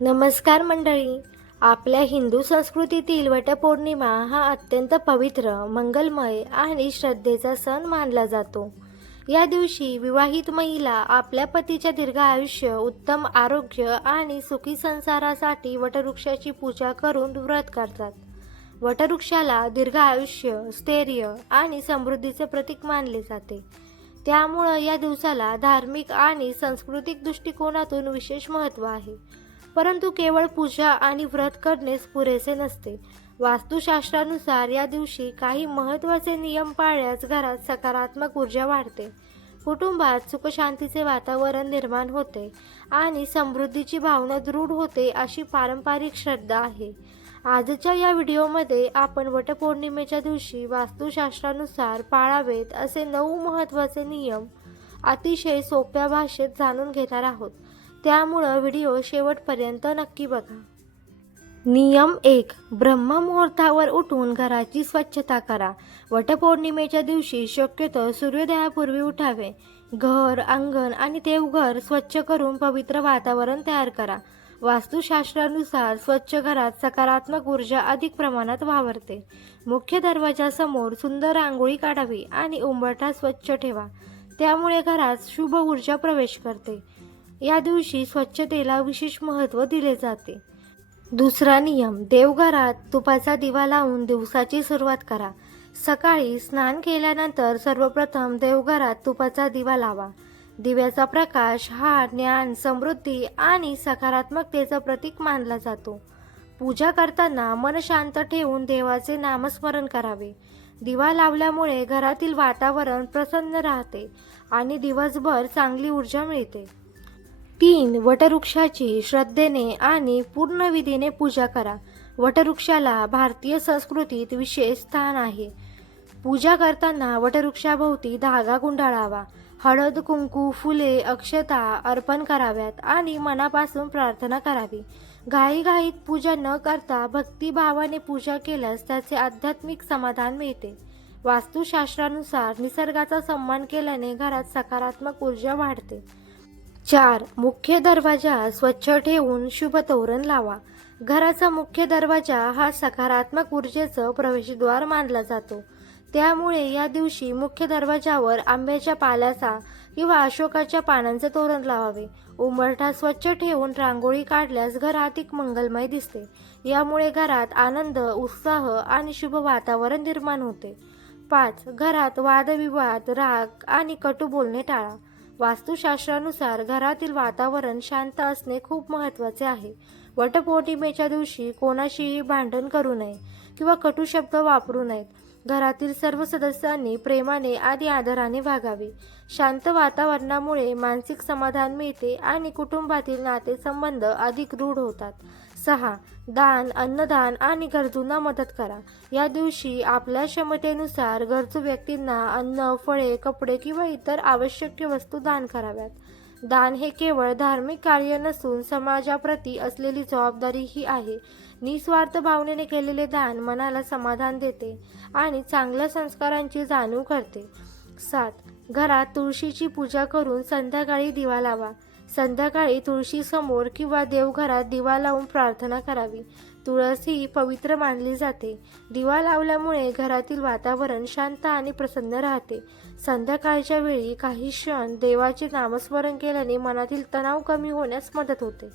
नमस्कार मंडळी. आपल्या हिंदू संस्कृतीतील वटपौर्णिमा हा अत्यंत पवित्र, मंगलमय आणि श्रद्धेचा सण मानला जातो. या दिवशी विवाहित महिला आपल्या पतीच्या दीर्घ आयुष्य, उत्तम आरोग्य आणि सुखी संसारासाठी वटवृक्षाची पूजा करून व्रत करतात. वटवृक्षाला दीर्घ आयुष्य, स्थैर्य आणि समृद्धीचे प्रतीक मानले जाते. त्यामुळं या दिवसाला धार्मिक आणि सांस्कृतिक दृष्टिकोनातून विशेष महत्त्व आहे. परंतु केवळ पूजा आणि व्रत करणेच पुरेसे नसते. वास्तुशास्त्रानुसार या दिवशी काही महत्त्वाचे नियम पाळल्यास घरात सकारात्मक ऊर्जा वाढते, कुटुंबात सुखशांतीचे वातावरण निर्माण होते आणि समृद्धीची भावना दृढ होते, अशी पारंपरिक श्रद्धा आहे. आजच्या या व्हिडिओमध्ये आपण वटपौर्णिमेच्या दिवशी वास्तुशास्त्रानुसार पाळावेत असे 9 महत्त्वाचे नियम अतिशय सोप्या भाषेत जाणून घेणार आहोत. त्यामुळं व्हिडिओ शेवटपर्यंत नक्की बघा. नियम 1. ब्रह्ममुहूर्तावर उठून घराची स्वच्छता करा. वटपौर्णिमेच्या दिवशी शक्यतो सूर्योदयापूर्वी उठावे. घर, अंगण आणि देवघर स्वच्छ करून पवित्र वातावरण तयार करा. वास्तुशास्त्रानुसार स्वच्छ घरात सकारात्मक ऊर्जा अधिक प्रमाणात वावरते. मुख्य दरवाजासमोर सुंदर रांगोळी काढावी आणि उंबरठा स्वच्छ ठेवा. त्यामुळे घरात शुभ ऊर्जा प्रवेश करते. या दिवशी स्वच्छतेला विशेष महत्त्व दिले जाते. दुसरा नियम, देवघरात तुपाचा दिवा लावून दिवसाची सुरुवात करा. सकाळी स्नान केल्यानंतर सर्वप्रथम देवघरात तुपाचा दिवा लावा. दिव्याचा प्रकाश हा ज्ञान, समृद्धी आणि सकारात्मकतेचं प्रतीक मानला जातो. पूजा करताना मन शांत ठेवून देवाचे नामस्मरण करावे. दिवा लावल्यामुळे घरातील वातावरण प्रसन्न राहते आणि दिवसभर चांगली ऊर्जा मिळते. 3. वटवृक्षाची श्रद्धेने आणि पूर्ण विधीने पूजा करा. वटवृक्षाला भारतीय संस्कृतीत विशेष स्थान आहे. पूजा करताना वटवृक्षाभोवती धागा गुंडाळावा. हळद, कुंकू, फुले, अक्षता अर्पण कराव्यात आणि मनापासून प्रार्थना करावी. घाईघाईत पूजा न करता भक्तिभावाने पूजा केल्यास त्याचे आध्यात्मिक समाधान मिळते. वास्तुशास्त्रानुसार निसर्गाचा सन्मान केल्याने घरात सकारात्मक ऊर्जा वाढते. 4. मुख्य दरवाजा स्वच्छ ठेवून शुभ तोरण लावा. घराचा मुख्य दरवाजा हा सकारात्मक ऊर्जेचं प्रवेशद्वार मानला जातो. त्यामुळे या दिवशी मुख्य दरवाजावर आंब्याच्या पाल्याचा किंवा अशोकाच्या पानांचे तोरण लावावे. उंबरठा स्वच्छ ठेवून रांगोळी काढल्यास घर अधिक मंगलमय दिसते. यामुळे घरात आनंद, उत्साह आणि शुभ वातावरण निर्माण होते. 5. घरात वादविवाद, राग आणि कटू बोलणे टाळा. वास्तुशास्त्रानुसार घरातील वातावरण शांत असणे खूप महत्त्वाचे आहे. वटपौर्णिमेच्या दिवशी कोणाशीही भांडण करू नये किंवा कटू शब्द वापरू नयेत. घरातील सर्व सदस्यांनी प्रेमाने आणि आदराने वागावे. शांत वातावरणामुळे मानसिक समाधान मिळते आणि कुटुंबातील नातेसंबंध अधिक दृढ होतात. 6. दान, अन्नदान आणि गरजूंना मदत करा. या दिवशी आपल्या क्षमतेनुसार गरजू व्यक्तींना अन्न, फळे, कपडे किंवा इतर आवश्यक वस्तू दान कराव्यात. दान हे केवळ धार्मिक कार्य नसून समाजाप्रती असलेली जबाबदारीही आहे. निस्वार्थ भावनेने केलेले दान मनाला समाधान देते आणि चांगल्या संस्कारांची जाणीव करते. 7. घरात तुळशीची पूजा करून संध्याकाळी दिवा लावा. संध्याकाळी तुळशीसमोर किंवा देवघरात दिवा लावून प्रार्थना करावी. तुळस ही पवित्र मानली जाते. दिवा लावल्यामुळे घरातील वातावरण शांत आणि प्रसन्न राहते. संध्याकाळच्या वेळी काही क्षण देवाचे नामस्मरण केल्याने मनातील तणाव कमी होण्यास मदत होते.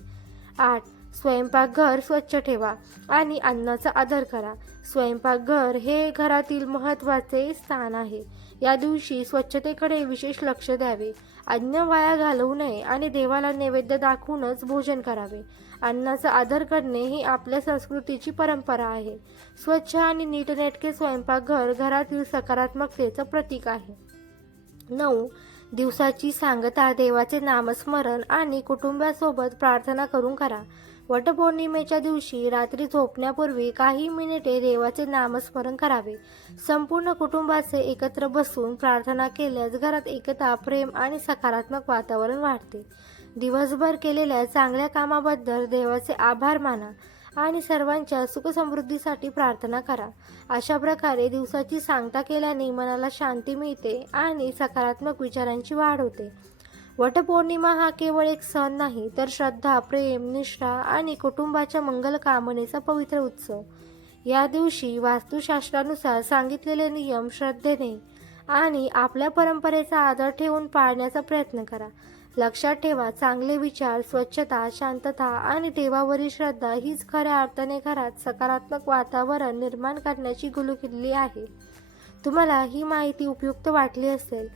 8. स्वयंपाकघर स्वच्छ ठेवा आणि अन्नाचा आदर करा. स्वयंपाकघर हे घरातील महत्त्वाचे स्थान आहे. या दिवशी स्वच्छतेकडे विशेष लक्ष द्यावे. अन्न वाया घालवू नये आणि देवाला नैवेद्य दाखवूनच भोजन करावे. अन्नाचा आदर करणे ही आपल्या संस्कृतीची परंपरा आहे. स्वच्छ आणि नीटनेटके स्वयंपाकघर घरातील सकारात्मकतेचं प्रतीक आहे. 9. दिवसाची सांगता देवाचे नामस्मरण आणि कुटुंबासोबत प्रार्थना करून करा. वटपौर्णिमेच्या दिवशी रात्री झोपण्यापूर्वी काही मिनिटे देवाचे नामस्मरण करावे. संपूर्ण कुटुंबाचे एकत्र बसून प्रार्थना केल्यास घरात एकता, प्रेम आणि सकारात्मक वातावरण वाढते. दिवसभर केलेल्या चांगल्या कामाबद्दल देवाचे आभार माना आणि सर्वांच्या सुखसमृद्धीसाठी प्रार्थना करा. अशा प्रकारे दिवसाची सांगता केल्याने मनाला शांती मिळते आणि सकारात्मक विचारांची वाढ होते. वटपौर्णिमा हा केवळ एक सण नाही, तर श्रद्धा, प्रेम, निष्ठा आणि कुटुंबाच्या मंगल कामनेचा पवित्र उत्सव. या दिवशी वास्तुशास्त्रानुसार सांगितलेले नियम श्रद्धेने आणि आपल्या परंपरेचा आदर ठेवून पाळण्याचा प्रयत्न करा. लक्षात ठेवा, चांगले विचार, स्वच्छता, शांतता आणि देवावरील श्रद्धा हीच खऱ्या अर्थाने घरात सकारात्मक वातावरण निर्माण करण्याची गुरुकिल्ली आहे. तुम्हाला ही माहिती उपयुक्त वाटली असेल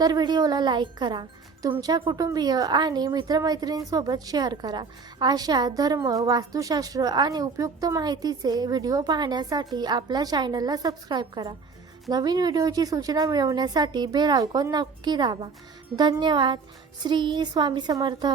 तर व्हिडिओला लाईक करा, तुमच्या कुटुंबीय आणि मित्रमैत्रिणींसोबत शेअर करा. अशा धर्म, वास्तुशास्त्र आणि उपयुक्त माहितीचे व्हिडिओ पाहण्यासाठी आपल्या चॅनलला सबस्क्राईब करा. नवीन व्हिडिओची सूचना मिळवण्यासाठी बेल आयकॉन नक्की दाबा. धन्यवाद. श्री स्वामी समर्थ.